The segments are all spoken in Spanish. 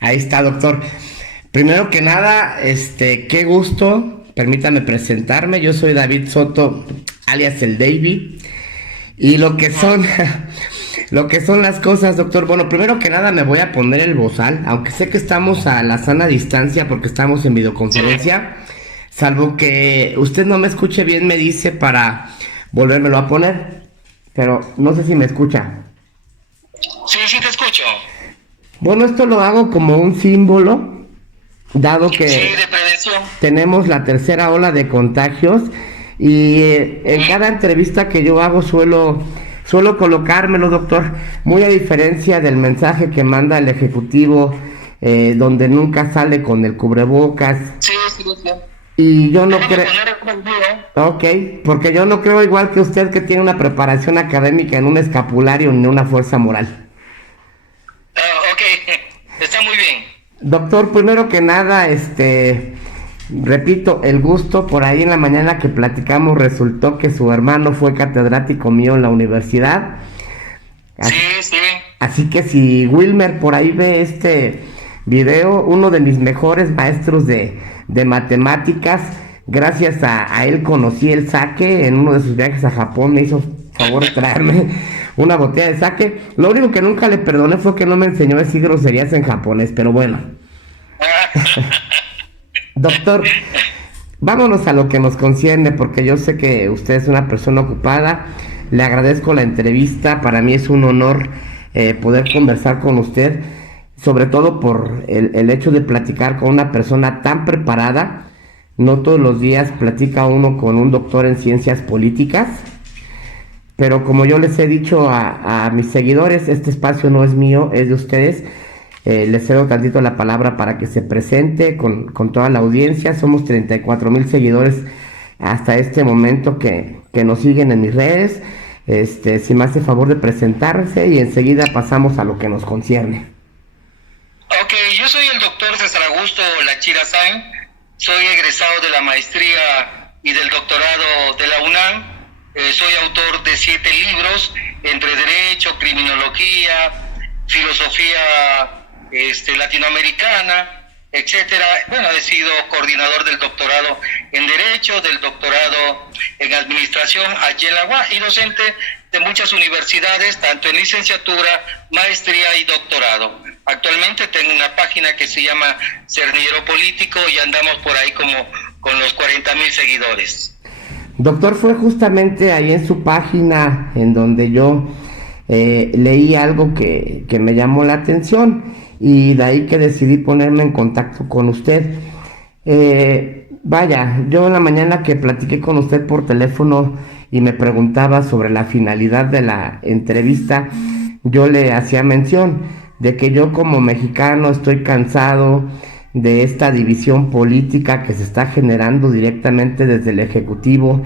Ahí está, doctor. Primero que nada, qué gusto. Permítame presentarme. Yo soy David Soto, alias el Davy. Y lo que son, lo que son las cosas, doctor. Bueno, primero que nada me voy a poner el bozal, aunque sé que estamos a la sana distancia porque estamos en videoconferencia. Salvo que usted no me escuche bien, me dice para volvérmelo a poner. Pero no sé si me escucha. Sí, sí te escucho. Bueno, esto lo hago como un símbolo, dado que Sí, de prevención. tenemos la tercera ola de contagios y en cada entrevista que yo hago suelo colocármelo, doctor, muy a diferencia del mensaje que manda el ejecutivo, donde nunca sale con el cubrebocas. Sí, sí, sí. Y yo no Déjame creo, poner el video. ok, porque yo no creo igual que usted que tiene una preparación académica en un escapulario ni una fuerza moral. Ok, está muy bien. Doctor, primero que nada, repito, el gusto, por ahí en la mañana que platicamos resultó que su hermano fue catedrático mío en la universidad. Sí, Así, sí. así que si Wilmer por ahí ve este video, uno de mis mejores maestros de matemáticas, gracias a él conocí el sake en uno de sus viajes a Japón, me hizo favor de traerme una botella de sake. Lo único que nunca le perdoné fue que no me enseñó a decir groserías en japonés, pero bueno. Doctor, vámonos a lo que nos concierne, porque yo sé que usted es una persona ocupada. Le agradezco la entrevista. Para mí es un honor poder conversar con usted, sobre todo por el hecho de platicar con una persona tan preparada. No todos los días platica uno con un doctor en ciencias políticas, pero como yo les he dicho a mis seguidores, este espacio no es mío, es de ustedes. Les cedo tantito la palabra para que se presente con toda la audiencia. Somos 34,000 seguidores hasta este momento que nos siguen en mis redes. Si me hace favor de presentarse y enseguida pasamos a lo que nos concierne. Ok, yo soy el doctor César Augusto Lachira Sain. Soy egresado de la maestría y del doctorado de la UNAM. Soy autor de 7 libros entre Derecho, Criminología, Filosofía latinoamericana, etcétera. Bueno, he sido coordinador del doctorado en Derecho, del doctorado en Administración allí en la UAS y docente de muchas universidades, tanto en licenciatura, maestría y doctorado. Actualmente tengo una página que se llama Cernillero Político y andamos por ahí como con los 40,000 seguidores. Doctor, fue justamente ahí en su página en donde yo leí algo que me llamó la atención y de ahí que decidí ponerme en contacto con usted. Vaya, yo en la mañana que platiqué con usted por teléfono y me preguntaba sobre la finalidad de la entrevista, yo le hacía mención de que yo como mexicano estoy cansado de esta división política que se está generando directamente desde el Ejecutivo,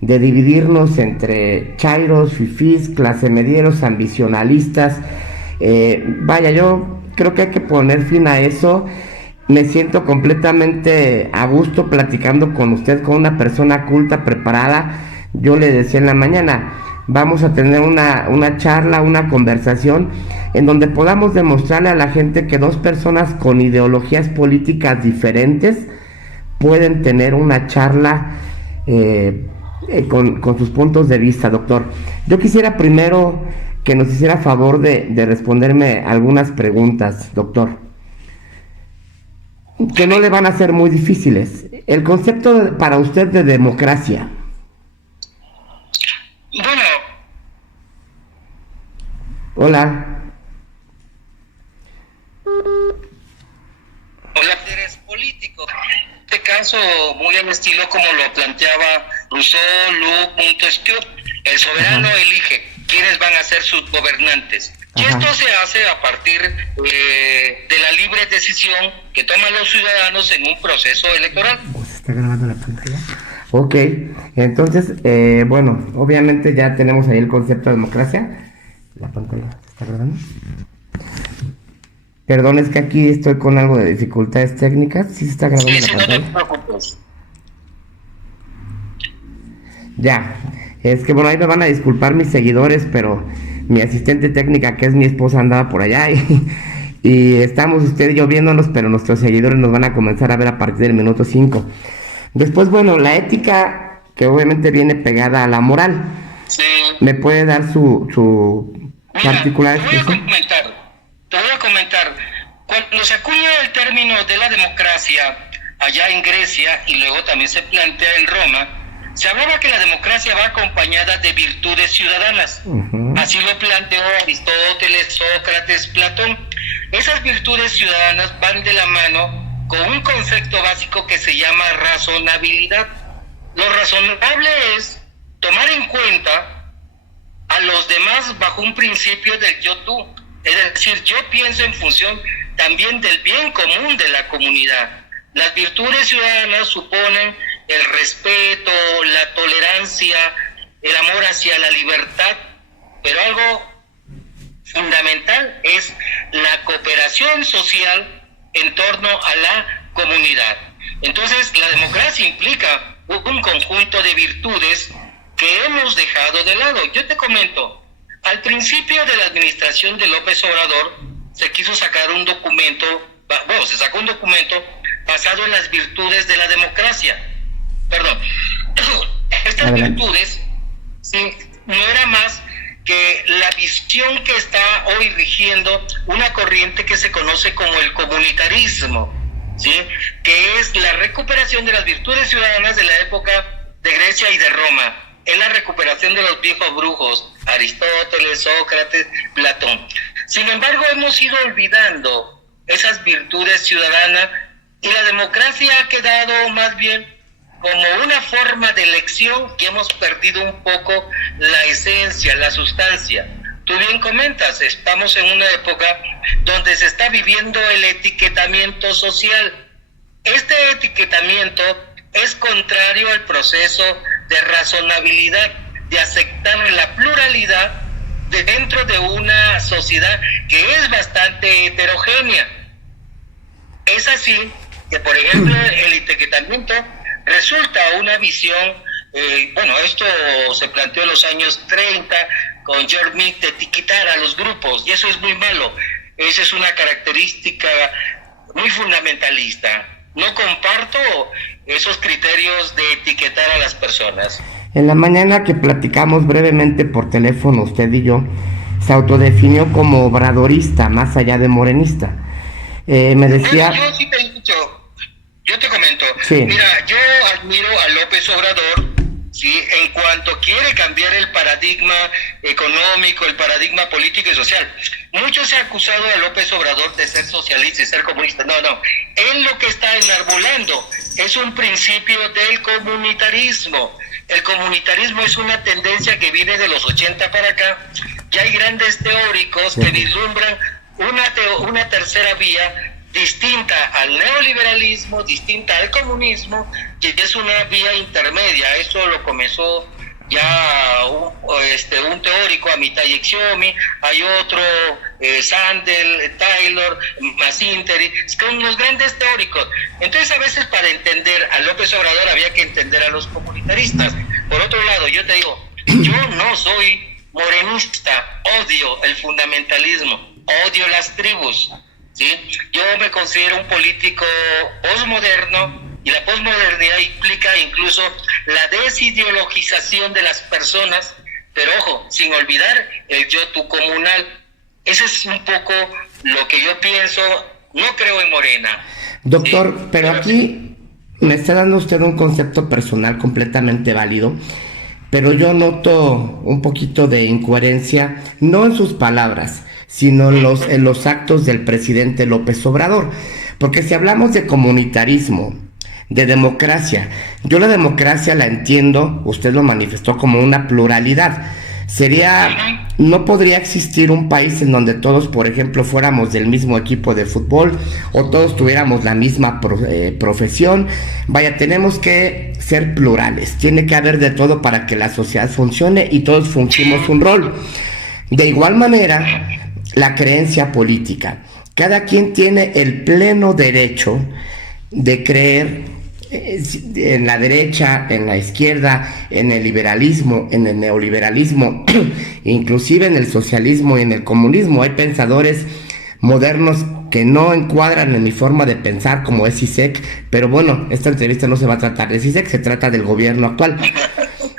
de dividirnos entre chairos, fifís, clase medieros, ambicionalistas. Vaya, yo creo que hay que poner fin a eso. Me siento completamente a gusto platicando con usted, con una persona culta, preparada. Yo le decía en la mañana, vamos a tener una charla, una conversación en donde podamos demostrarle a la gente que dos personas con ideologías políticas diferentes pueden tener una charla con sus puntos de vista, doctor. Yo quisiera primero que nos hiciera favor de responderme algunas preguntas, doctor, que no le van a ser muy difíciles. El concepto para usted de democracia. Bueno, Hola. eres político. En este caso, muy al estilo como lo planteaba Rousseau, Luc, Montesquieu, el soberano elige quiénes van a ser sus gobernantes. Y esto se hace a partir de la libre decisión que toman los ciudadanos en un proceso electoral. ¿Se está grabando la pantalla? Ok, entonces, bueno, obviamente ya tenemos ahí el concepto de democracia. La pantalla se está grabando. Perdón, es que aquí estoy con algo de dificultades técnicas. Sí se está grabando Sí, la sí, no te pantalla. preocupes. Ya, es que bueno, ahí me van a disculpar mis seguidores, pero mi asistente técnica, que es mi esposa, andaba por allá y estamos usted y yo viéndonos, pero nuestros seguidores nos van a comenzar a ver a partir del minuto 5. Después, bueno, la ética, que obviamente viene pegada a la moral. Sí. ¿Me puede dar su particular expresión? Te voy a comentar. Cuando se acuña el término de la democracia allá en Grecia y luego también se plantea en Roma, se hablaba que la democracia va acompañada de virtudes ciudadanas. Uh-huh. Así lo planteó Aristóteles, Sócrates, Platón. Esas virtudes ciudadanas van de la mano con un concepto básico que se llama razonabilidad. Lo razonable es tomar en cuenta a los demás bajo un principio del yo-tú. Es decir, yo pienso en función también del bien común de la comunidad. Las virtudes ciudadanas suponen el respeto, la tolerancia, el amor hacia la libertad, pero algo fundamental es la cooperación social en torno a la comunidad. Entonces, la democracia implica un conjunto de virtudes que hemos dejado de lado. Yo te comento, al principio de la administración de López Obrador se quiso sacar un documento, se sacó un documento basado en las virtudes de la democracia. Perdón, estas virtudes sí, no era más que la visión que está hoy rigiendo una corriente que se conoce como el comunitarismo, ¿sí? Que es la recuperación de las virtudes ciudadanas de la época de Grecia y de Roma. Es la recuperación de los viejos brujos, Aristóteles, Sócrates, Platón. Sin embargo, hemos ido olvidando esas virtudes ciudadanas y la democracia ha quedado más bien como una forma de elección y hemos perdido un poco la esencia, la sustancia. Tú bien comentas, estamos en una época donde se está viviendo el etiquetamiento social. Este etiquetamiento es contrario al proceso de razonabilidad, de aceptar la pluralidad de dentro de una sociedad que es bastante heterogénea. Es así que, por ejemplo, el etiquetamiento resulta una visión, esto se planteó en los años 30 con George Mead, de etiquetar a los grupos, y eso es muy malo. Esa es una característica muy fundamentalista. No comparto esos criterios de etiquetar a las personas. En la mañana que platicamos brevemente por teléfono, usted y yo, se autodefinió como obradorista, más allá de morenista. Me decía... Bueno, yo sí te he dicho, yo te comento, sí. Mira, yo admiro a López Obrador, ¿sí? En cuanto quiere cambiar el paradigma económico, el paradigma político y social. Mucho se ha acusado a López Obrador de ser socialista y ser comunista. No, él lo que está enarbolando es un principio del comunitarismo. El comunitarismo es una tendencia que viene de los 80 para acá. Ya hay grandes teóricos que vislumbran una tercera vía distinta al neoliberalismo, distinta al comunismo, que es una vía intermedia. Esto lo comenzó ya un teórico, Amitai Csikszentmihalyi, hay otro, Sandel, Taylor, Massinteri, son los grandes teóricos. Entonces, a veces para entender a López Obrador había que entender a los comunitaristas. Por otro lado, yo te digo, yo no soy morenista, odio el fundamentalismo, odio las tribus, ¿sí? Yo me considero un político posmoderno, y la posmodernidad implica incluso la desideologización de las personas, pero ojo, sin olvidar el yo-tú comunal. Ese es un poco lo que yo pienso. No creo en Morena. Doctor, ¿sí? Pero aquí me está dando usted un concepto personal completamente válido, pero yo noto un poquito de incoherencia, no en sus palabras, sino en los actos del presidente López Obrador. Porque si hablamos de comunitarismo, de democracia, yo la democracia la entiendo, usted lo manifestó, como una pluralidad. No podría existir un país en donde todos, por ejemplo, fuéramos del mismo equipo de fútbol o todos tuviéramos la misma profesión. Vaya, tenemos que ser plurales, tiene que haber de todo para que la sociedad funcione y todos fungimos un rol. De igual manera, la creencia política. Cada quien tiene el pleno derecho de creer en la derecha, en la izquierda, en el liberalismo, en el neoliberalismo, inclusive en el socialismo y en el comunismo. Hay pensadores modernos que no encuadran en mi forma de pensar como es CISEC, pero bueno, esta entrevista no se va a tratar de CISEC, se trata del gobierno actual.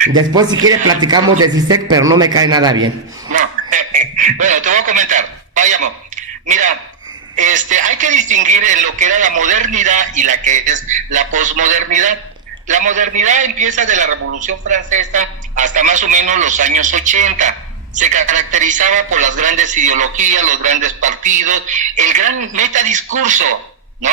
Después, si quiere, platicamos de CISEC, pero no me cae nada bien. No, bueno, te voy a comentar. Vayamos. Mira, hay que distinguir en lo que era la modernidad y la que es la posmodernidad. La modernidad empieza de la Revolución Francesa hasta más o menos los años 80. Se caracterizaba por las grandes ideologías, los grandes partidos, el gran metadiscurso, ¿no?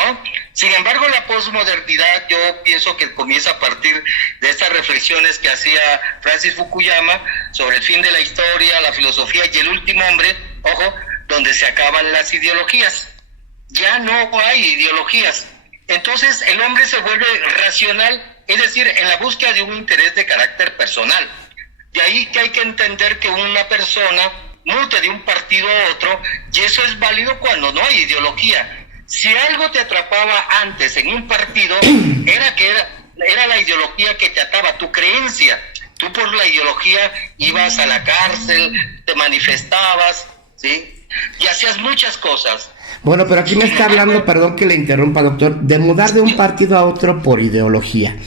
Sin embargo, la posmodernidad yo pienso que comienza a partir de estas reflexiones que hacía Francis Fukuyama sobre el fin de la historia, la filosofía y el último hombre, ojo, donde se acaban las ideologías. Ya no hay ideologías. Entonces el hombre se vuelve racional, es decir, en la búsqueda de un interés de carácter personal. De ahí que hay que entender que una persona mute de un partido a otro, y eso es válido cuando no hay ideología. Si algo te atrapaba antes en un partido, era la ideología que te ataba, tu creencia. Tú por la ideología ibas a la cárcel, te manifestabas, ¿sí? Y hacías muchas cosas. Bueno, pero aquí me está hablando, perdón que le interrumpa, doctor, de mudar de un partido a otro por ideología.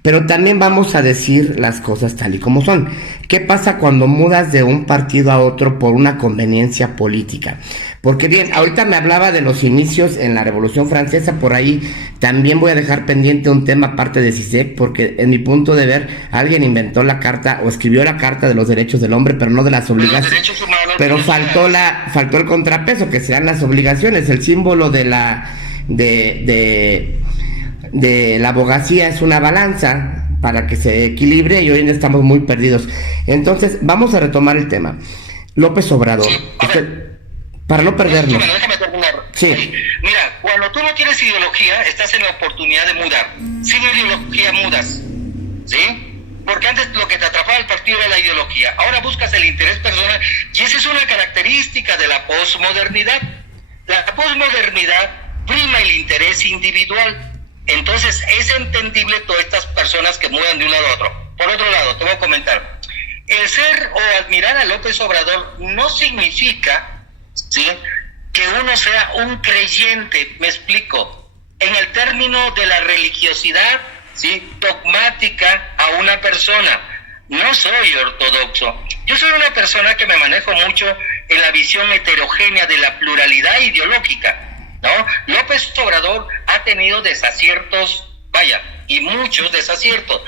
Pero también vamos a decir las cosas tal y como son. ¿Qué pasa cuando mudas de un partido a otro por una conveniencia política? Porque bien, ahorita me hablaba de los inicios en la Revolución Francesa, por ahí también voy a dejar pendiente un tema aparte de CISEC, porque en mi punto de ver, alguien inventó la carta o escribió la Carta de los Derechos del Hombre, pero no de las obligaciones. Pero faltó el contrapeso, que sean las obligaciones, el símbolo de la abogacía es una balanza para que se equilibre y hoy en día estamos muy perdidos. Entonces, vamos a retomar el tema. López Obrador, para no perdernos. Déjame terminar. Sí. Mira, cuando tú no tienes ideología, estás en la oportunidad de mudar. Sin ideología mudas, ¿sí? Porque antes lo que te atrapaba el partido era la ideología. Ahora buscas el interés personal y esa es una característica de la posmodernidad. La posmodernidad prima el interés individual. Entonces es entendible todas estas personas que mudan de un lado a otro. Por otro lado, te voy a comentar, el ser o admirar a López Obrador no significa, ¿sí?, que uno sea un creyente. Me explico, en el término de la religiosidad, ¿sí?, dogmática a una persona. No soy ortodoxo, yo soy una persona que me manejo mucho en la visión heterogénea de la pluralidad ideológica, ¿no? López Obrador ha tenido desaciertos, y muchos desaciertos.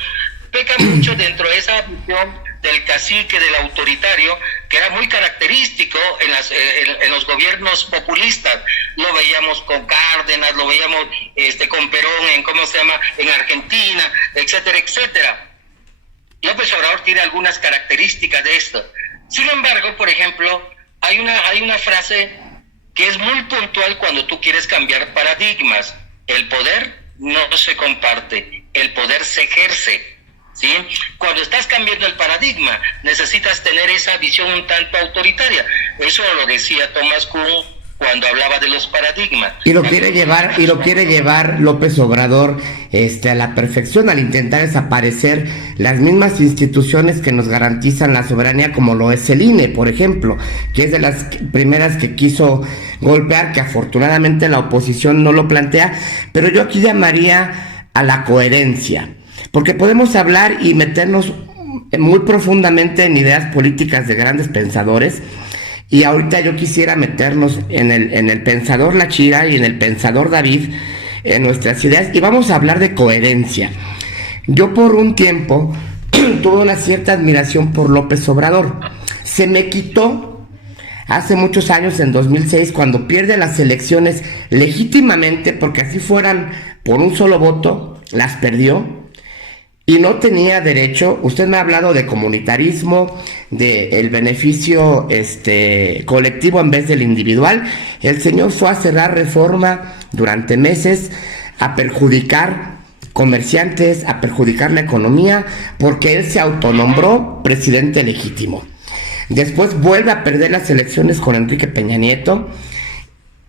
Peca mucho dentro de esa visión del cacique, del autoritario, que era muy característico en los gobiernos populistas. Lo veíamos con Cárdenas, lo veíamos con Perón en Argentina, etcétera, etcétera. López Obrador tiene algunas características de esto. Sin embargo, por ejemplo, hay una frase que es muy puntual cuando tú quieres cambiar paradigmas. El poder no se comparte, el poder se ejerce, ¿sí? Cuando estás cambiando el paradigma, necesitas tener esa visión un tanto autoritaria. Eso lo decía Thomas Kuhn cuando hablaba de los paradigmas. Y lo quiere llevar López Obrador a la perfección al intentar desaparecer las mismas instituciones que nos garantizan la soberanía, como lo es el INE, por ejemplo, que es de las primeras que quiso golpear, que afortunadamente la oposición no lo plantea, pero yo aquí llamaría a la coherencia, porque podemos hablar y meternos muy profundamente en ideas políticas de grandes pensadores. Y ahorita yo quisiera meternos en el pensador Lachira y en el pensador David, en nuestras ideas, y vamos a hablar de coherencia. Yo por un tiempo tuve una cierta admiración por López Obrador. Se me quitó hace muchos años, en 2006, cuando pierde las elecciones legítimamente, porque así fueran por un solo voto, las perdió. Y no tenía derecho. Usted me ha hablado de comunitarismo, de el beneficio colectivo en vez del individual. El señor fue a cerrar Reforma durante meses, a perjudicar comerciantes, a perjudicar la economía, porque él se autonombró presidente legítimo. Después vuelve a perder las elecciones con Enrique Peña Nieto,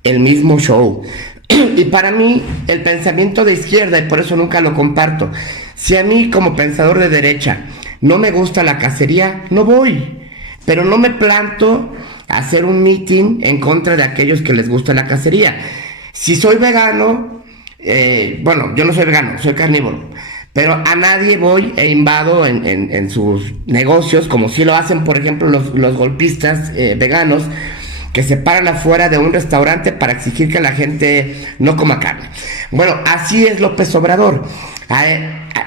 el mismo show. Y para mí, el pensamiento de izquierda, y por eso nunca lo comparto, si a mí como pensador de derecha no me gusta la cacería, no voy, pero no me planto a hacer un meeting en contra de aquellos que les gusta la cacería. Si soy vegano, bueno, yo no soy vegano, soy carnívoro, pero a nadie voy e invado en sus negocios, como si lo hacen, por ejemplo, los golpistas veganos, que se paran afuera de un restaurante para exigir que la gente no coma carne. Bueno, así es López Obrador,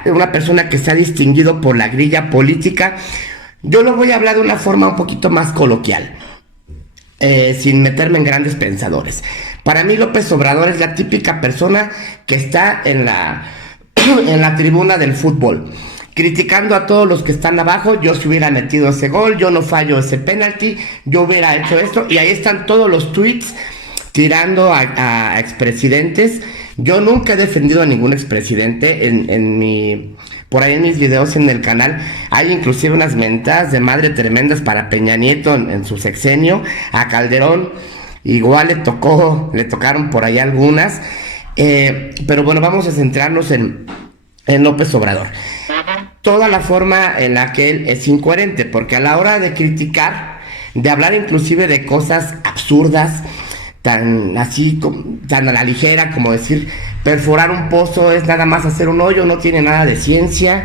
una persona que se ha distinguido por la grilla política. Yo lo voy a hablar de una forma un poquito más coloquial, sin meterme en grandes pensadores. Para mí López Obrador es la típica persona que está en la tribuna del fútbol, criticando a todos los que están abajo. Yo si hubiera metido ese gol, yo no fallo ese penalti, yo hubiera hecho esto, y ahí están todos los tweets tirando a expresidentes. Yo nunca he defendido a ningún expresidente. Por ahí en mis videos en el canal hay inclusive unas mentadas de madre tremendas para Peña Nieto en su sexenio. A Calderón igual le tocaron por ahí algunas, pero bueno, vamos a centrarnos en López Obrador. Toda la forma en la que él es incoherente, porque a la hora de criticar, de hablar inclusive de cosas absurdas, tan a la ligera, como decir perforar un pozo es nada más hacer un hoyo, no tiene nada de ciencia,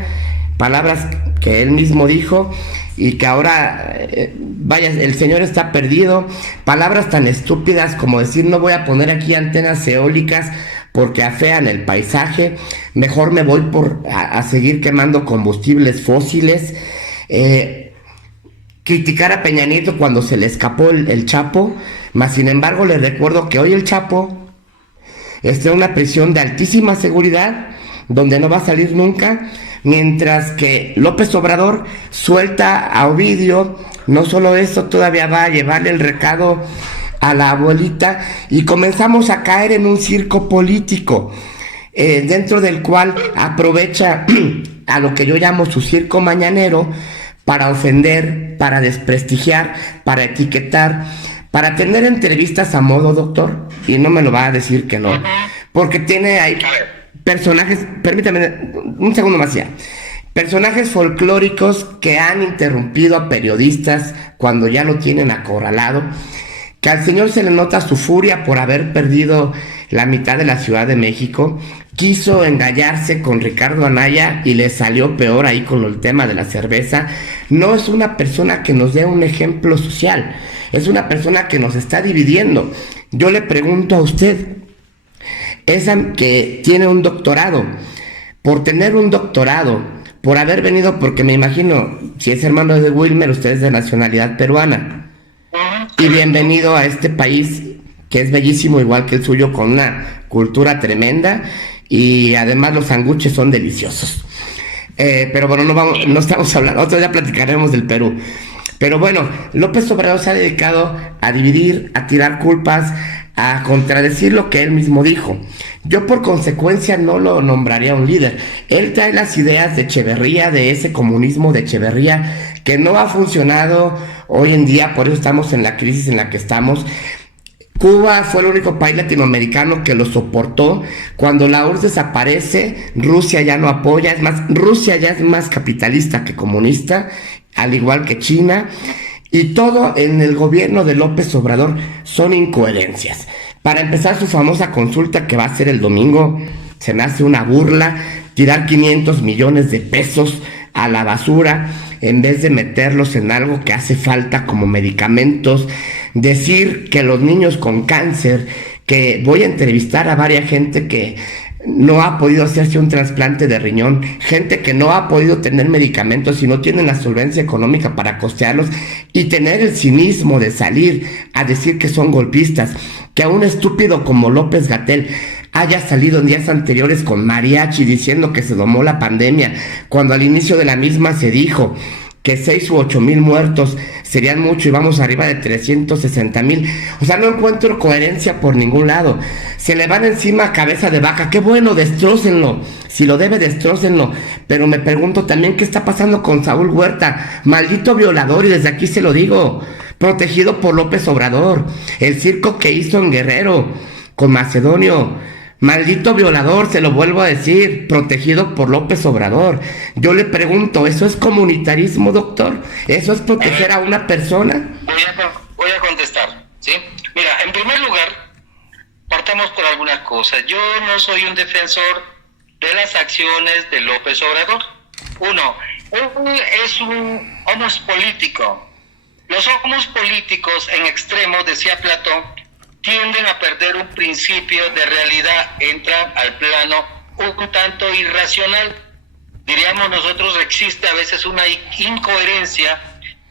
palabras que él mismo dijo y que ahora, vaya, el señor está perdido. Palabras tan estúpidas como decir no voy a poner aquí antenas eólicas porque afean el paisaje, mejor me voy a seguir quemando combustibles fósiles. Criticar a Peña Nieto cuando se le escapó el Chapo, mas sin embargo les recuerdo que hoy el Chapo está en una prisión de altísima seguridad, donde no va a salir nunca, mientras que López Obrador suelta a Ovidio. No solo eso, todavía va a llevarle el recado a la abuelita, y comenzamos a caer en un circo político, dentro del cual aprovecha a lo que yo llamo su circo mañanero, para ofender, para desprestigiar, para etiquetar, para tener entrevistas a modo doctor, y no me lo va a decir que no, porque tiene ahí personajes, permítame un segundo más ya, personajes folclóricos que han interrumpido a periodistas cuando ya lo tienen acorralado, que al señor se le nota su furia por haber perdido la mitad de la Ciudad de México. Quiso engallarse con Ricardo Anaya y le salió peor ahí con el tema de la cerveza. No es una persona que nos dé un ejemplo social, es una persona que nos está dividiendo. Yo le pregunto a usted, esa que tiene un doctorado, por tener un doctorado, por haber venido, porque me imagino, si es hermano de Wilmer, usted es de nacionalidad peruana, y bienvenido a este país que es bellísimo igual que el suyo, con una cultura tremenda, y además los sándwiches son deliciosos. Pero bueno, no estamos hablando, otro día platicaremos del Perú. Pero bueno, López Obrador se ha dedicado a dividir, a tirar culpas, a contradecir lo que él mismo dijo. Yo por consecuencia no lo nombraría un líder. Él trae las ideas de Echeverría, de ese comunismo de Echeverría, que no ha funcionado hoy en día, por eso estamos en la crisis en la que estamos. Cuba fue el único país latinoamericano que lo soportó. Cuando la URSS desaparece, Rusia ya no apoya. Es más, Rusia ya es más capitalista que comunista, al igual que China. Y todo en el gobierno de López Obrador son incoherencias. Para empezar, su famosa consulta que va a ser el domingo, se me hace una burla tirar 500 millones de pesos a la basura en vez de meterlos en algo que hace falta como medicamentos. Decir que los niños con cáncer, que voy a entrevistar a varias gente que no ha podido hacerse un trasplante de riñón, gente que no ha podido tener medicamentos y no tienen la solvencia económica para costearlos, y tener el cinismo de salir a decir que son golpistas, que a un estúpido como López-Gatell haya salido en días anteriores con mariachi diciendo que se domó la pandemia, cuando al inicio de la misma se dijo que 6 u 8 mil muertos serían mucho y vamos arriba de 360,000. O sea, no encuentro coherencia por ningún lado. Se le van encima a cabeza de vaca. Qué bueno, destrócenlo. Si lo debe, destrócenlo. Pero me pregunto también qué está pasando con Saúl Huerta. Maldito violador, y desde aquí se lo digo. Protegido por López Obrador. El circo que hizo en Guerrero con Macedonio. Maldito violador, se lo vuelvo a decir, protegido por López Obrador. Yo le pregunto, ¿eso es comunitarismo, doctor? ¿Eso es proteger a una persona? voy a contestar, ¿sí? Mira, en primer lugar, partamos por algunas cosas. Yo no soy un defensor de las acciones de López Obrador. Uno, él es un homos político. Los homos políticos en extremos, decía Platón, tienden a perder un principio de realidad, entran al plano un tanto irracional. Diríamos nosotros, existe a veces una incoherencia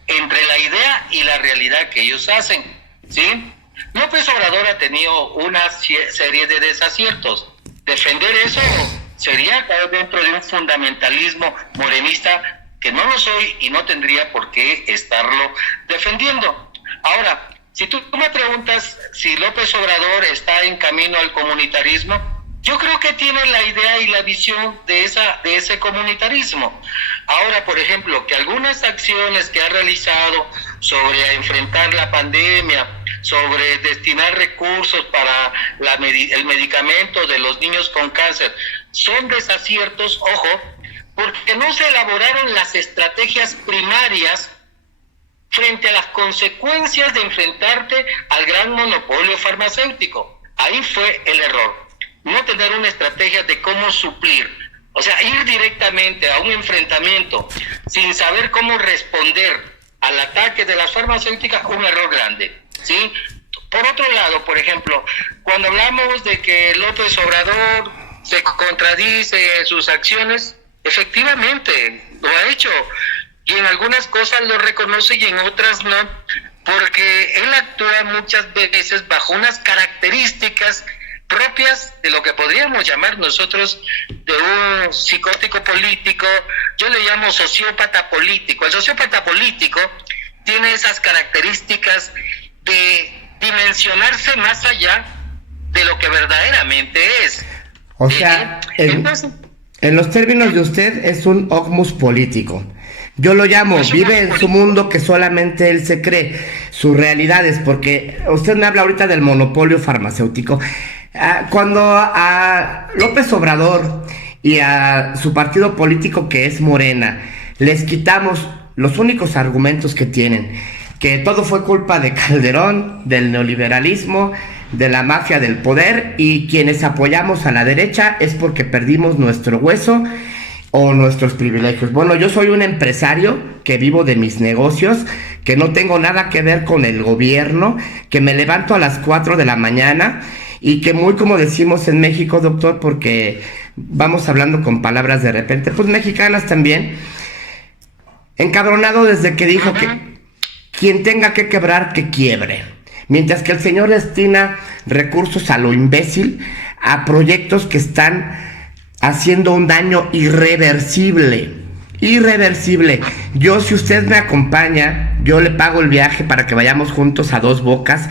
entre la idea y la realidad que ellos hacen, ¿sí? López Obrador ha tenido una serie de desaciertos. Defender eso sería caer dentro de un fundamentalismo morenista que no lo soy y no tendría por qué estarlo defendiendo. Ahora, si tú me preguntas si López Obrador está en camino al comunitarismo, yo creo que tiene la idea y la visión de ese comunitarismo. Ahora, por ejemplo, que algunas acciones que ha realizado sobre enfrentar la pandemia, sobre destinar recursos para el medicamento de los niños con cáncer, son desaciertos, ojo, porque no se elaboraron las estrategias primarias frente a las consecuencias de enfrentarte al gran monopolio farmacéutico. Ahí fue el error. No tener una estrategia de cómo suplir, o sea, ir directamente a un enfrentamiento sin saber cómo responder al ataque de las farmacéuticas, un error grande, ¿sí? Por otro lado, por ejemplo, cuando hablamos de que López Obrador se contradice en sus acciones, efectivamente lo ha hecho, y en algunas cosas lo reconoce y en otras no, porque él actúa muchas veces bajo unas características propias de lo que podríamos llamar nosotros de un psicótico político. Yo le llamo sociópata político. El sociópata político tiene esas características de dimensionarse más allá de lo que verdaderamente es. O sea, en los términos de usted es un ogmus político. Yo lo llamo, vive en su mundo que solamente él se cree, sus realidades, porque usted me habla ahorita del monopolio farmacéutico. Cuando a López Obrador y a su partido político que es Morena les quitamos los únicos argumentos que tienen, que todo fue culpa de Calderón, del neoliberalismo, de la mafia del poder, y quienes apoyamos a la derecha es porque perdimos nuestro hueso o nuestros privilegios. Bueno, yo soy un empresario que vivo de mis negocios, que no tengo nada que ver con el gobierno, que me levanto a las 4 de la mañana y que muy como decimos en México, doctor, porque vamos hablando con palabras de repente, pues mexicanas también, encabronado desde que dijo que quien tenga que quebrar, que quiebre. Mientras que el señor destina recursos a lo imbécil, a proyectos que están haciendo un daño irreversible. Irreversible. Yo, si usted me acompaña, yo le pago el viaje para que vayamos juntos a Dos Bocas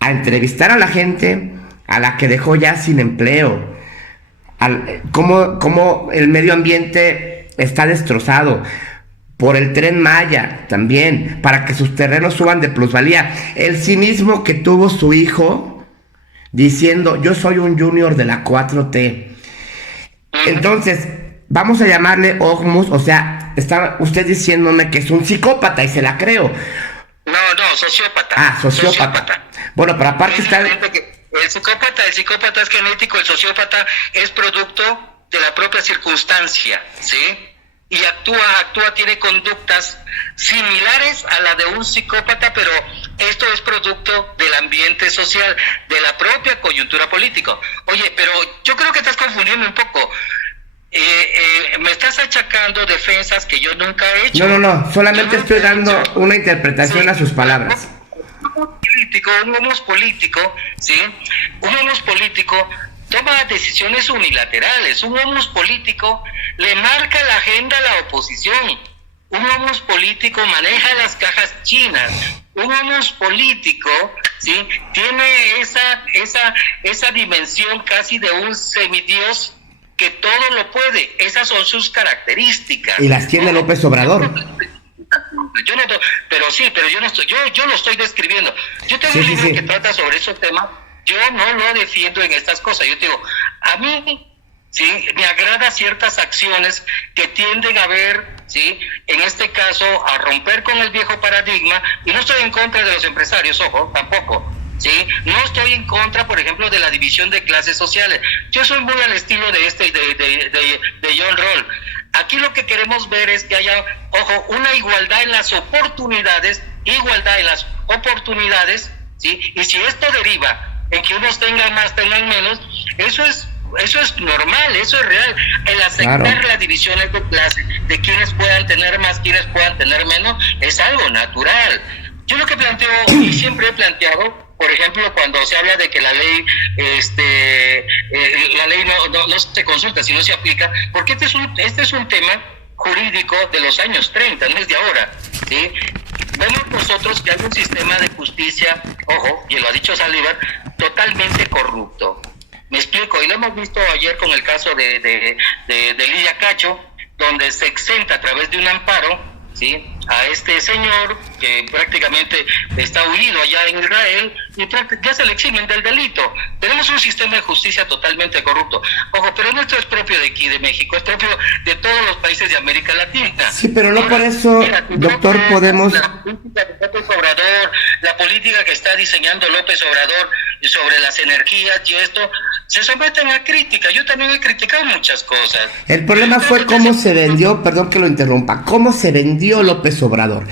a entrevistar a la gente a la que dejó ya sin empleo, cómo el medio ambiente está destrozado, por el Tren Maya también, para que sus terrenos suban de plusvalía, el cinismo que tuvo su hijo diciendo yo soy un junior de la 4T. Entonces, vamos a llamarle ogmus, o sea, está usted diciéndome que es un psicópata y se la creo. No, sociópata. Ah, sociópata. Bueno, pero aparte está... El psicópata es genético, el sociópata es producto de la propia circunstancia, ¿sí? Y tiene conductas similares a la de un psicópata, pero esto es producto del ambiente social, de la propia coyuntura política. Oye, pero yo creo que estás confundiendo un poco. Me estás achacando defensas que yo nunca he hecho. No, solamente estoy dando una interpretación a sus palabras. Un homos político, ¿sí? Un homos político toma decisiones unilaterales. Un homos político le marca la agenda a la oposición. Un homos político maneja las cajas chinas. Un homos político, ¿sí? Tiene esa dimensión casi de un semidios que todo lo puede. Esas son sus características. Y las tiene López Obrador. Pero yo lo estoy describiendo. Yo tengo un libro que trata sobre esos temas. Yo no lo defiendo en estas cosas. Yo te digo, a mí sí me agrada ciertas acciones que tienden a ver ¿sí? En este caso, a romper con el viejo paradigma, y no estoy en contra de los empresarios, ojo, tampoco, ¿sí? No estoy en contra, por ejemplo, de la división de clases sociales. Yo soy muy al estilo de John Rawls. Aquí lo que queremos ver es que haya, ojo, una igualdad en las oportunidades, ¿sí? Y si esto deriva en que unos tengan más, tengan menos, eso es normal, eso es real. El aceptar claro, las divisiones de clase, de quienes puedan tener más, quienes puedan tener menos, es algo natural. Yo lo que planteo, y siempre he planteado, por ejemplo, cuando se habla de que la ley no se consulta, sino se aplica, porque este es un tema jurídico de los años 30, no es de ahora, ¿sí? Vemos nosotros que hay un sistema de justicia, ojo, y lo ha dicho Saldívar, totalmente corrupto. Me explico, y lo hemos visto ayer con el caso de Lidia Cacho, donde se exenta a través de un amparo, ¿sí?, a este señor que prácticamente está huido allá en Israel y ya se le eximen del delito. Tenemos un sistema de justicia totalmente corrupto. Ojo, pero no esto es propio de aquí, de México, es propio de todos los países de América Latina. Sí, pero no por eso, doctor, podemos... La política de López Obrador, la política que está diseñando López Obrador sobre las energías y esto, se someten a crítica. Yo también he criticado muchas cosas. El problema fue cómo se vendió, perdón que lo interrumpa, cómo se vendió López Obrador.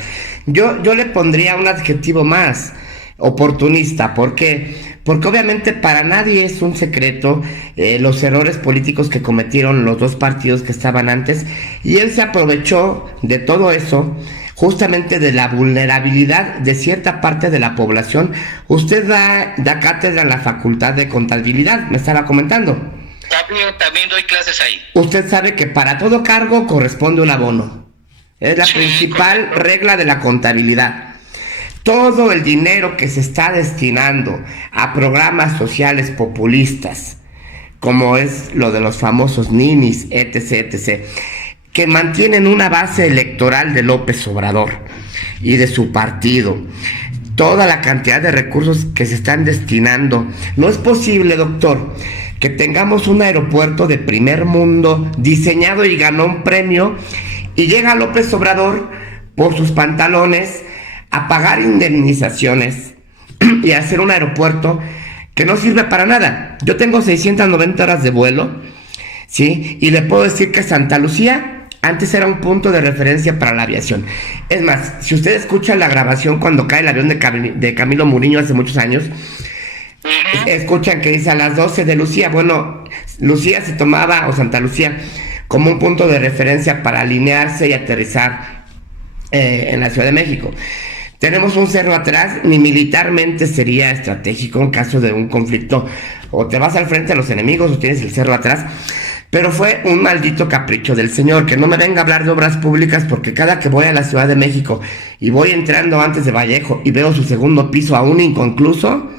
Yo le pondría un adjetivo más, oportunista. ¿Por qué? Porque obviamente para nadie es un secreto los errores políticos que cometieron los dos partidos que estaban antes, y él se aprovechó de todo eso, justamente de la vulnerabilidad de cierta parte de la población. Usted da cátedra en la Facultad de Contabilidad, me estaba comentando. También doy clases ahí. Usted sabe que para todo cargo corresponde un abono. Es la principal regla de la contabilidad. Todo el dinero que se está destinando a programas sociales populistas, como es lo de los famosos ninis, etc., que mantienen una base electoral de López Obrador y de su partido, toda la cantidad de recursos que se están destinando, no es posible, doctor, que tengamos un aeropuerto de primer mundo diseñado y ganó un premio, y llega López Obrador por sus pantalones a pagar indemnizaciones y a hacer un aeropuerto que no sirve para nada. Yo tengo 690 horas de vuelo, ¿sí? Y le puedo decir que Santa Lucía antes era un punto de referencia para la aviación. Es más, si usted escucha la grabación cuando cae el avión de Camilo Muriño hace muchos años, escuchan que dice a las 12 de Lucía. Bueno, Lucía se tomaba, o Santa Lucía, como un punto de referencia para alinearse y aterrizar en la Ciudad de México. Tenemos un cerro atrás, ni militarmente sería estratégico en caso de un conflicto. O te vas al frente a los enemigos o tienes el cerro atrás. Pero fue un maldito capricho del señor. Que no me venga a hablar de obras públicas, porque cada que voy a la Ciudad de México y voy entrando antes de Vallejo y veo su segundo piso aún inconcluso,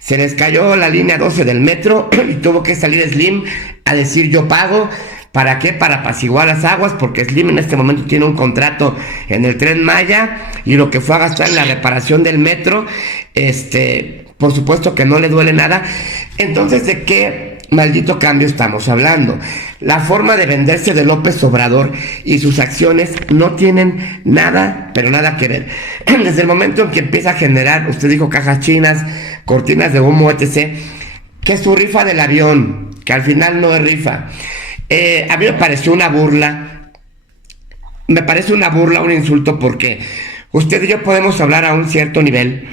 se les cayó la línea 12 del metro y tuvo que salir Slim a decir yo pago. ¿Para qué? Para apaciguar las aguas, porque Slim en este momento tiene un contrato en el Tren Maya y lo que fue a gastar en la reparación del metro, por supuesto que no le duele nada. Entonces, ¿de qué maldito cambio estamos hablando? La forma de venderse de López Obrador y sus acciones no tienen nada, pero nada que ver. Desde el momento en que empieza a generar, usted dijo cajas chinas, cortinas de humo, etc., que es su rifa del avión, que al final no es rifa. A mí me pareció una burla, un insulto, porque usted y yo podemos hablar a un cierto nivel,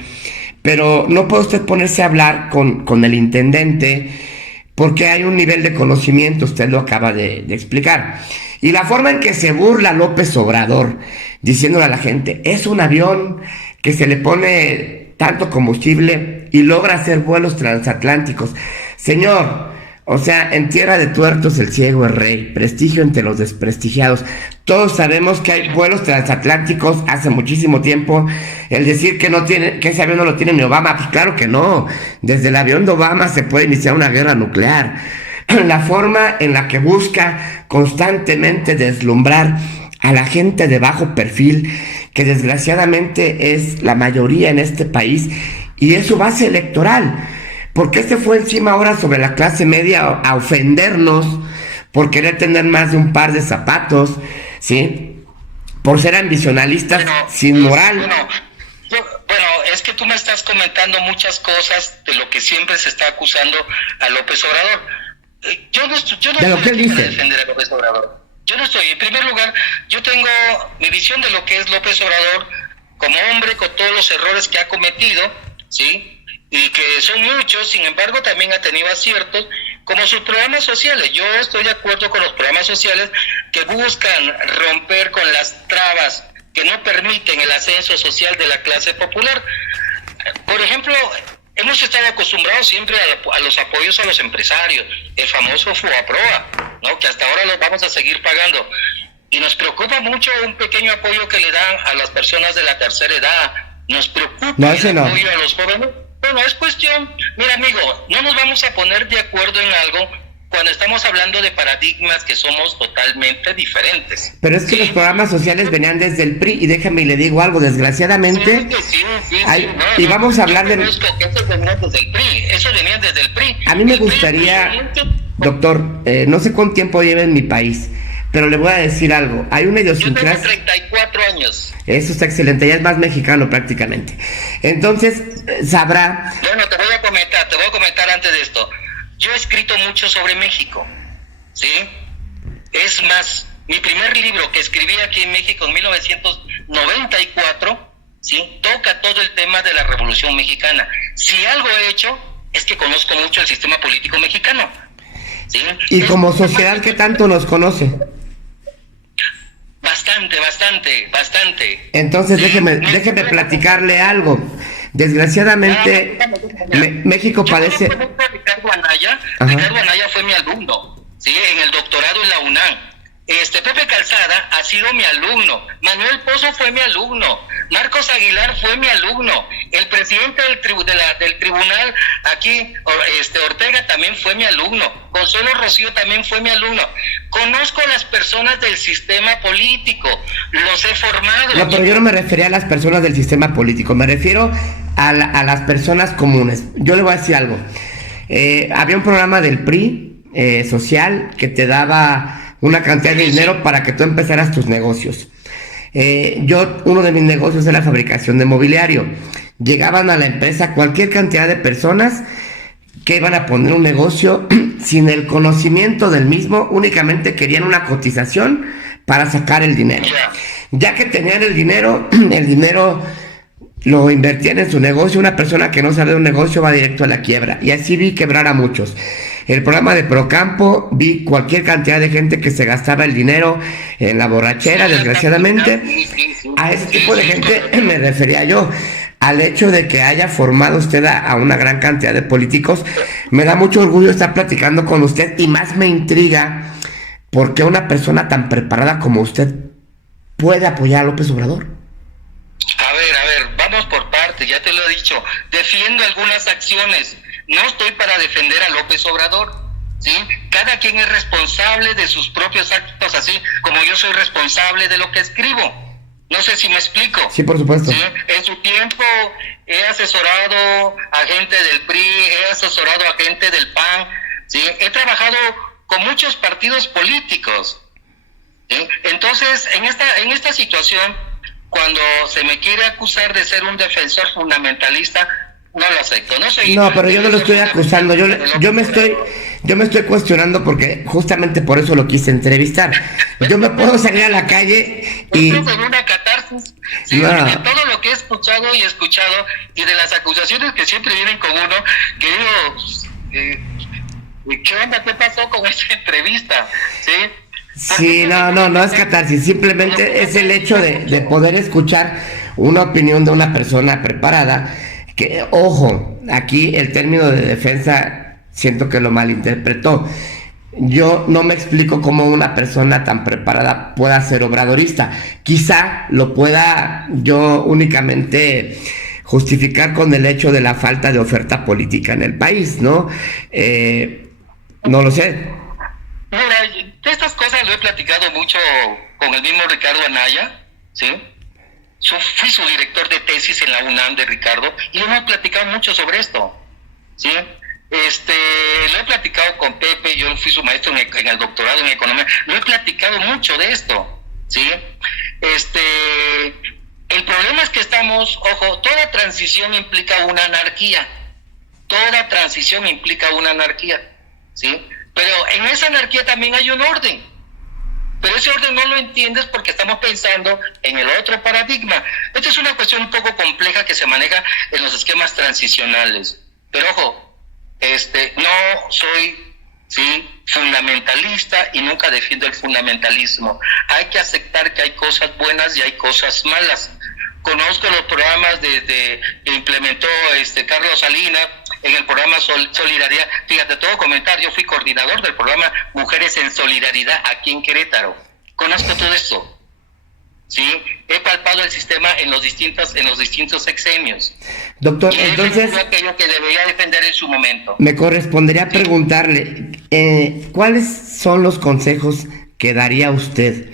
pero no puede usted ponerse a hablar con el intendente, porque hay un nivel de conocimiento, usted lo acaba de explicar. Y la forma en que se burla López Obrador, diciéndole a la gente, es un avión que se le pone tanto combustible y logra hacer vuelos transatlánticos. Señor, o sea, en tierra de tuertos el ciego es rey, prestigio entre los desprestigiados. Todos sabemos que hay vuelos transatlánticos hace muchísimo tiempo. El decir que ese avión no lo tiene ni Obama, pues claro que no. Desde el avión de Obama se puede iniciar una guerra nuclear. La forma en la que busca constantemente deslumbrar a la gente de bajo perfil, que desgraciadamente es la mayoría en este país, y es su base electoral. ¿Por qué se fue encima ahora sobre la clase media a ofendernos por querer tener más de un par de zapatos? ¿Sí? por ser ambicionalistas sin moral. Bueno, es que tú me estás comentando muchas cosas de lo que siempre se está acusando a López Obrador. Yo no estoy para defender a López Obrador. Yo no estoy. En primer lugar, yo tengo mi visión de lo que es López Obrador como hombre, con todos los errores que ha cometido, ¿sí? Y que son muchos, sin embargo, también ha tenido aciertos, como sus programas sociales. Yo estoy de acuerdo con los programas sociales que buscan romper con las trabas que no permiten el ascenso social de la clase popular. Por ejemplo, hemos estado acostumbrados siempre a los apoyos a los empresarios, el famoso FUAPROA, ¿no? Que hasta ahora los vamos a seguir pagando. Y nos preocupa mucho un pequeño apoyo que le dan a las personas de la tercera edad. Nos preocupa el apoyo a los jóvenes. Bueno, es cuestión, mira amigo, no nos vamos a poner de acuerdo en algo cuando estamos hablando de paradigmas que somos totalmente diferentes. Pero es que los programas sociales venían desde el PRI, y déjame y le digo algo, desgraciadamente, y vamos a hablar de... Eso venía desde el PRI, eso venía desde el PRI. A mí me gustaría, doctor, no sé cuánto tiempo lleva en mi país, pero le voy a decir algo, hay una idiosincrasia... Yo tengo 34 años. Eso está excelente, ya es más mexicano prácticamente. Entonces, sabrá... Bueno, te voy a comentar antes de esto. Yo he escrito mucho sobre México, ¿sí? Es más, mi primer libro que escribí aquí en México en 1994, ¿sí? Toca todo el tema de la Revolución Mexicana. Si algo he hecho, es que conozco mucho el sistema político mexicano, ¿sí? Y como sociedad, ¿qué tanto nos conoce? Bastante. Entonces, déjeme platicarle algo. Desgraciadamente, México padece... Ricardo Anaya fue mi alumno, ¿sí? En el doctorado en la UNAM. Pepe Calzada ha sido mi alumno, Manuel Pozo fue mi alumno, Marcos Aguilar fue mi alumno, el presidente del tribunal aquí, Ortega, también fue mi alumno, Consuelo Rocío también fue mi alumno. Conozco a las personas del sistema político, los he formado. No, pero yo no me refería a las personas del sistema político, me refiero a las personas comunes. Yo le voy a decir algo. Había un programa del PRI social que te daba una cantidad de dinero para que tú empezaras tus negocios. Uno de mis negocios es la fabricación de mobiliario. Llegaban a la empresa cualquier cantidad de personas que iban a poner un negocio sin el conocimiento del mismo, únicamente querían una cotización para sacar el dinero. Ya que tenían el dinero lo invertían en su negocio. Una persona que no sabe de un negocio va directo a la quiebra, y así vi quebrar a muchos. El programa de Procampo, vi cualquier cantidad de gente que se gastaba el dinero en la borrachera, desgraciadamente. A ese tipo de gente me refería yo. Al hecho de que haya formado usted a una gran cantidad de políticos, me da mucho orgullo estar platicando con usted, y más me intriga por qué una persona tan preparada como usted puede apoyar a López Obrador. A ver, vamos por partes, ya te lo he dicho. Defiendo algunas acciones. No estoy para defender a López Obrador, ¿sí? Cada quien es responsable de sus propios actos, así como yo soy responsable de lo que escribo. No sé si me explico. Sí, por supuesto. ¿Sí? En su tiempo he asesorado a gente del PRI, he asesorado a gente del PAN, ¿sí? He trabajado con muchos partidos políticos, ¿sí? Entonces, en esta situación, cuando se me quiere acusar de ser un defensor fundamentalista, no lo acepto. No, pero yo no lo estoy acusando. Yo me estoy cuestionando, porque justamente por eso lo quise entrevistar. Yo me puedo salir a la calle y... en una catarsis, ¿sí? De todo lo que he escuchado y de las acusaciones que siempre vienen con uno, que digo, ¿qué onda? ¿Qué pasó con esta entrevista? ¿Sí? Sí, no es catarsis, simplemente es el hecho de poder escuchar una opinión de una persona preparada. Que, ojo, aquí el término de defensa siento que lo malinterpretó. Yo no me explico cómo una persona tan preparada pueda ser obradorista. Quizá lo pueda yo únicamente justificar con el hecho de la falta de oferta política en el país, ¿no? No lo sé. Mira, de estas cosas lo he platicado mucho con el mismo Ricardo Anaya, ¿sí? Fui su director de tesis en la UNAM de Ricardo, y hemos platicado mucho sobre esto, ¿sí? Lo he platicado con Pepe, yo fui su maestro en el doctorado en economía, lo he platicado mucho de esto, ¿sí? El problema es que estamos, ojo, toda transición implica una anarquía, toda transición implica una anarquía, ¿sí? Pero en esa anarquía también hay un orden, pero ese orden no lo entiendes porque estamos pensando en el otro paradigma. Esta es una cuestión un poco compleja que se maneja en los esquemas transicionales, pero ojo, no soy, ¿sí?, fundamentalista y nunca defiendo el fundamentalismo. Hay que aceptar que hay cosas buenas y hay cosas malas. Conozco los programas que implementó Carlos Salinas en el programa Solidaridad. Fíjate, te voy a comentar, yo fui coordinador del programa Mujeres en Solidaridad aquí en Querétaro. Conozco todo esto, ¿sí? He palpado el sistema en los distintos sexenios. Doctor, y entonces es aquello que debería defender en su momento. me correspondería preguntarle, ¿cuáles son los consejos que daría usted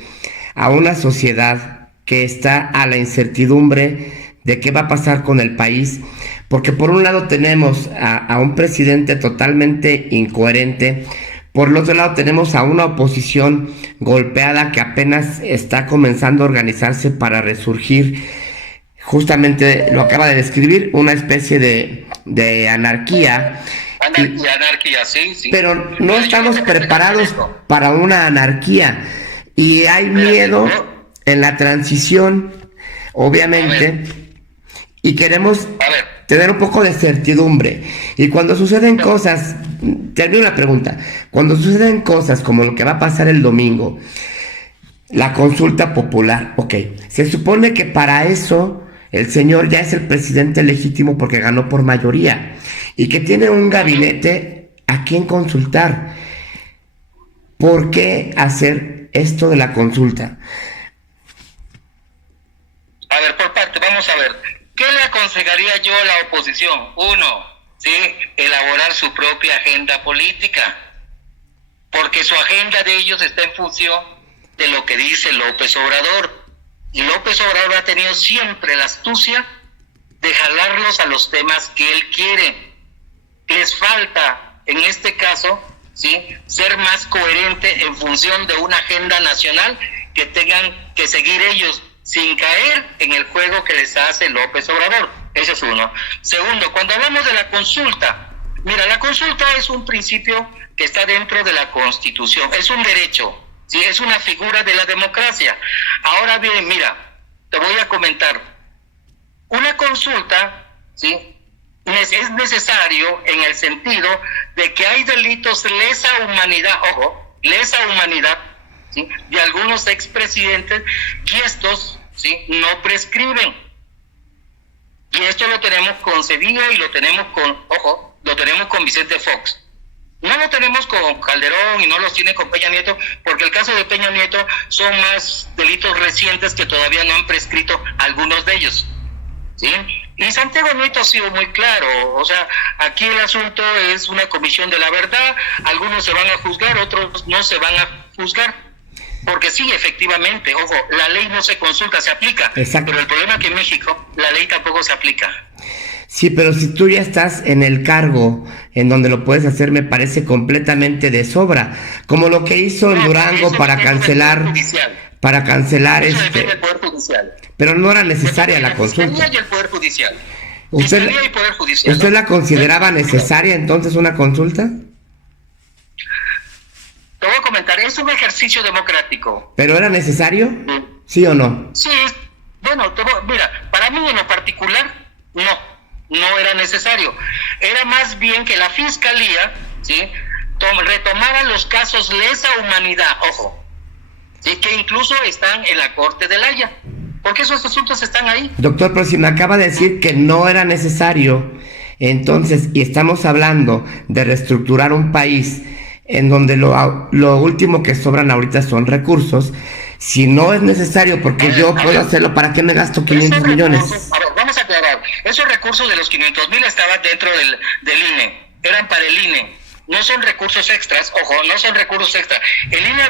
a una sociedad que está a la incertidumbre de qué va a pasar con el país? Porque por un lado tenemos a un presidente totalmente incoherente, por el otro lado tenemos a una oposición golpeada que apenas está comenzando a organizarse para resurgir. Justamente lo acaba de describir, una especie de anarquía. Anarquía, sí. Pero no estamos preparados para una anarquía y hay miedo en la transición, obviamente, y queremos tener un poco de certidumbre. Y cuando suceden cosas, termino la pregunta, cuando suceden cosas como lo que va a pasar el domingo, la consulta popular, ok, se supone que para eso el señor ya es el presidente legítimo porque ganó por mayoría y que tiene un gabinete a quien consultar. ¿Por qué hacer esto de la consulta? A ver, por parte, vamos a ver. ¿Qué le aconsejaría yo a la oposición? Uno, ¿sí?, elaborar su propia agenda política, porque su agenda de ellos está en función de lo que dice López Obrador. Y López Obrador ha tenido siempre la astucia de jalarlos a los temas que él quiere. Les falta, en este caso, ¿sí?, ser más coherente en función de una agenda nacional que tengan que seguir ellos, sin caer en el juego que les hace López Obrador. Eso es uno. Segundo, cuando hablamos de la consulta, mira, la consulta es un principio que está dentro de la Constitución, es un derecho, ¿sí?, es una figura de la democracia. Ahora bien, mira, te voy a comentar, una consulta, ¿sí?, es necesario en el sentido de que hay delitos lesa humanidad, ojo, lesa humanidad, ¿sí?, de algunos expresidentes, y estos, ¿sí?, no prescriben. Y esto lo tenemos con Cedillo y lo tenemos lo tenemos con Vicente Fox. No lo tenemos con Calderón y no los tiene con Peña Nieto, porque el caso de Peña Nieto son más delitos recientes que todavía no han prescrito algunos de ellos, ¿sí? Y Santiago Nieto ha sido muy claro, o sea, aquí el asunto es una comisión de la verdad, algunos se van a juzgar, otros no se van a juzgar. Porque sí, efectivamente, ojo, la ley no se consulta, se aplica. Exacto. Pero el problema es que en México la ley tampoco se aplica. Sí, pero si tú ya estás en el cargo en donde lo puedes hacer, me parece completamente de sobra. Como lo que hizo en Durango para cancelar Eso depende del Poder Judicial. Pero no era necesaria la consulta. Fiscalía y el Poder Judicial. Fiscalía y Poder Judicial. ¿Usted la consideraba necesaria entonces una consulta? Te voy a comentar, es un ejercicio democrático. ¿Pero era necesario? ¿Sí o no? Sí, bueno, mira, para mí en lo particular, no era necesario. Era más bien que la Fiscalía, ¿sí?, retomara los casos lesa humanidad, ojo, ¿sí?, que incluso están en la Corte de La Haya, porque esos asuntos están ahí. Doctor, pero si me acaba de decir que no era necesario, entonces, y estamos hablando de reestructurar un país en donde lo último que sobran ahorita son recursos, si no es necesario, porque yo puedo hacerlo, ¿para qué me gasto 500 millones? A ver, vamos a aclarar, esos recursos de los 500,000 estaban dentro del INE, eran para el INE, no son recursos extras, ojo, no son recursos extras. El INE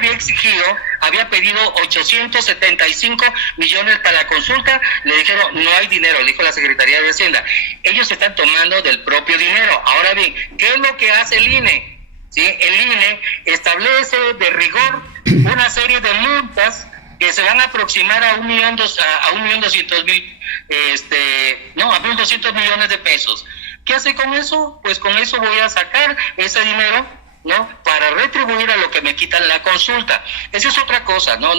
había pedido 875 millones para la consulta, le dijeron, no hay dinero, le dijo la Secretaría de Hacienda. Ellos están tomando del propio dinero. Ahora bien, ¿qué es lo que hace el INE? ¿Sí? El INE establece de rigor una serie de multas que se van a aproximar a 1.200.000, no, a 1.200.000.000 de pesos. ¿Qué hace con eso? Pues con eso voy a sacar ese dinero, ¿no? Para retribuir a lo que me quitan la consulta. Esa es otra cosa, no,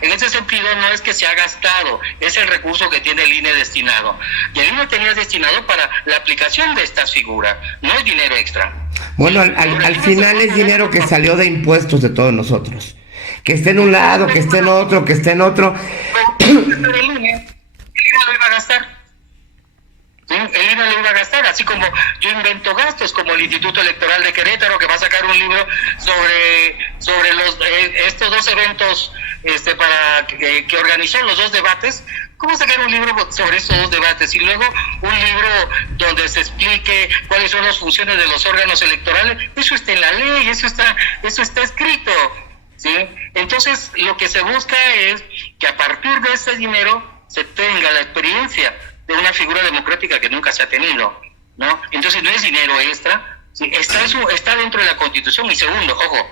en ese sentido no es que se ha gastado, es el recurso que tiene el INE destinado. Y el INE tenía destinado para la aplicación de estas figuras, no es dinero extra. Bueno, al final es dinero que salió de impuestos de todos nosotros. Que esté en un lado, que esté en otro, que esté en otro. El INE lo iba a gastar. ¿Sí? El INE lo iba a gastar, así como yo invento gastos, como el Instituto Electoral de Querétaro, que va a sacar un libro sobre estos dos eventos para que organizó los dos debates. ¿Cómo sacar un libro sobre estos dos debates? Y luego un libro donde se explique cuáles son las funciones de los órganos electorales. Eso está en la ley, eso está escrito, ¿sí? Entonces, lo que se busca es que a partir de ese dinero se tenga la experiencia de una figura democrática que nunca se ha tenido, ¿no? Entonces no es dinero extra, ¿sí? Está dentro de la Constitución. Y segundo, ojo,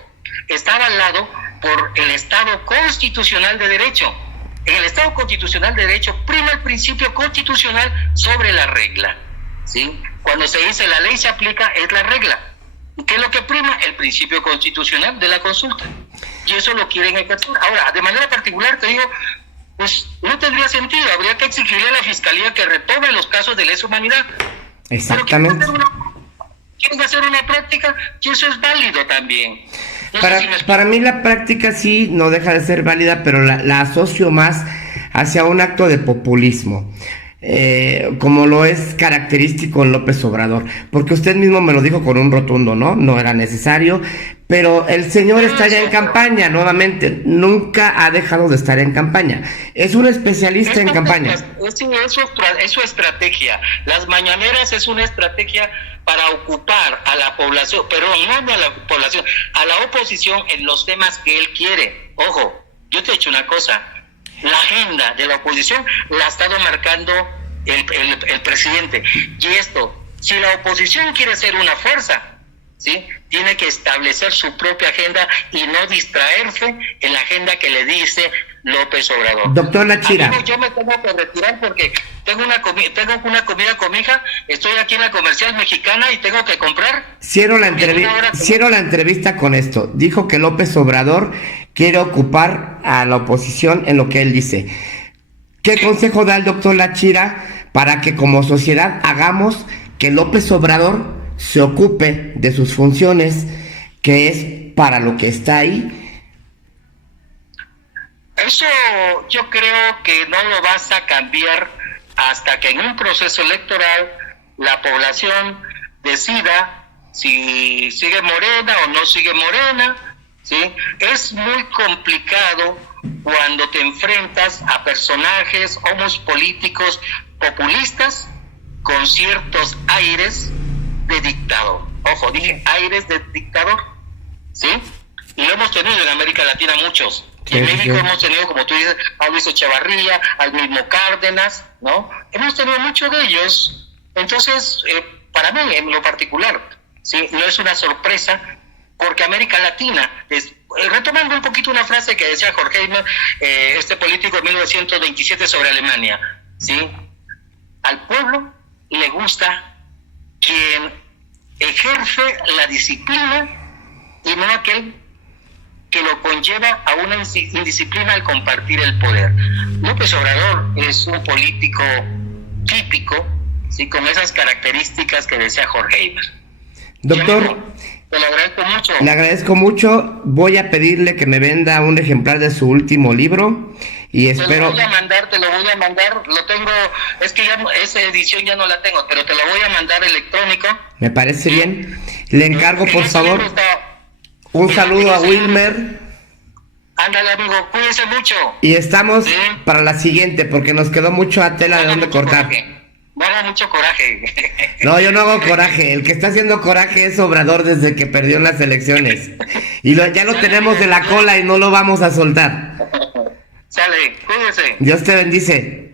está avalado por el Estado constitucional de derecho. En el Estado constitucional de derecho prima el principio constitucional sobre la regla, ¿sí? Cuando se dice la ley se aplica, es la regla. ¿Y qué es lo que prima? El principio constitucional de la consulta. Y eso lo quieren ejercer. Ahora, de manera particular, te digo, pues no tendría sentido. Habría que exigirle a la Fiscalía que retome los casos de lesa humanidad. Exactamente. Quieren hacer una práctica y eso es válido también. Para mí la práctica sí no deja de ser válida, pero la asocio más hacia un acto de populismo, como lo es característico en López Obrador, porque usted mismo me lo dijo con un rotundo, no era necesario, pero el señor está ya en campaña nuevamente, nunca ha dejado de estar en campaña, es un especialista en campaña. Es su estrategia. Las mañaneras es una estrategia para ocupar a la población, pero no a la población, a la oposición en los temas que él quiere. Ojo, yo te he dicho una cosa, la agenda de la oposición la ha estado marcando el presidente. Y esto, si la oposición quiere ser una fuerza, ¿sí?, tiene que establecer su propia agenda y no distraerse en la agenda que le dice López Obrador. Doctor Lachira. Amigo, yo me tengo que retirar porque tengo una comida con mi hija, estoy aquí en la Comercial Mexicana y tengo que comprar. Cierro la entrevista con esto. Dijo que López Obrador quiere ocupar a la oposición en lo que él dice. ¿Qué consejo da el doctor Lachira para que como sociedad hagamos que López Obrador se ocupe de sus funciones, que es para lo que está ahí? Eso yo creo que no lo vas a cambiar hasta que en un proceso electoral la población decida si sigue Morena o no sigue Morena, ¿sí? Es muy complicado cuando te enfrentas a personajes homos políticos populistas con ciertos aires de dictador. Ojo, dije aires de dictador, ¿sí? Y lo hemos tenido en América Latina muchos. Y en México hemos tenido, como tú dices, a Luis Echevarría, al mismo Cárdenas, ¿no? Hemos tenido muchos de ellos. Entonces, para mí, en lo particular, ¿sí?, no es una sorpresa, porque América Latina, retomando un poquito una frase que decía Horkheimer, este político en 1927 sobre Alemania, ¿sí?, al pueblo le gusta quien ejerce la disciplina y no aquel que lo conlleva a una indisciplina al compartir el poder. López Obrador es un político típico, ¿sí?, con esas características que decía Horkheimer. Doctor, te lo agradezco mucho. Le agradezco mucho. Voy a pedirle que me venda un ejemplar de su último libro y espero... Te lo voy a mandar, lo tengo, es que ya esa edición ya no la tengo, pero te lo voy a mandar electrónico. Me parece bien. Le encargo, por favor, un saludo a Wilmer. Ándale, amigo, cuídense mucho. Y estamos para la siguiente, porque nos quedó mucho a tela de dónde cortar. No haga mucho coraje. No, yo no hago coraje. El que está haciendo coraje es Obrador desde que perdió las elecciones. Y ya lo tenemos de la cola y no lo vamos a soltar. Sale, cuídense. Dios te bendice.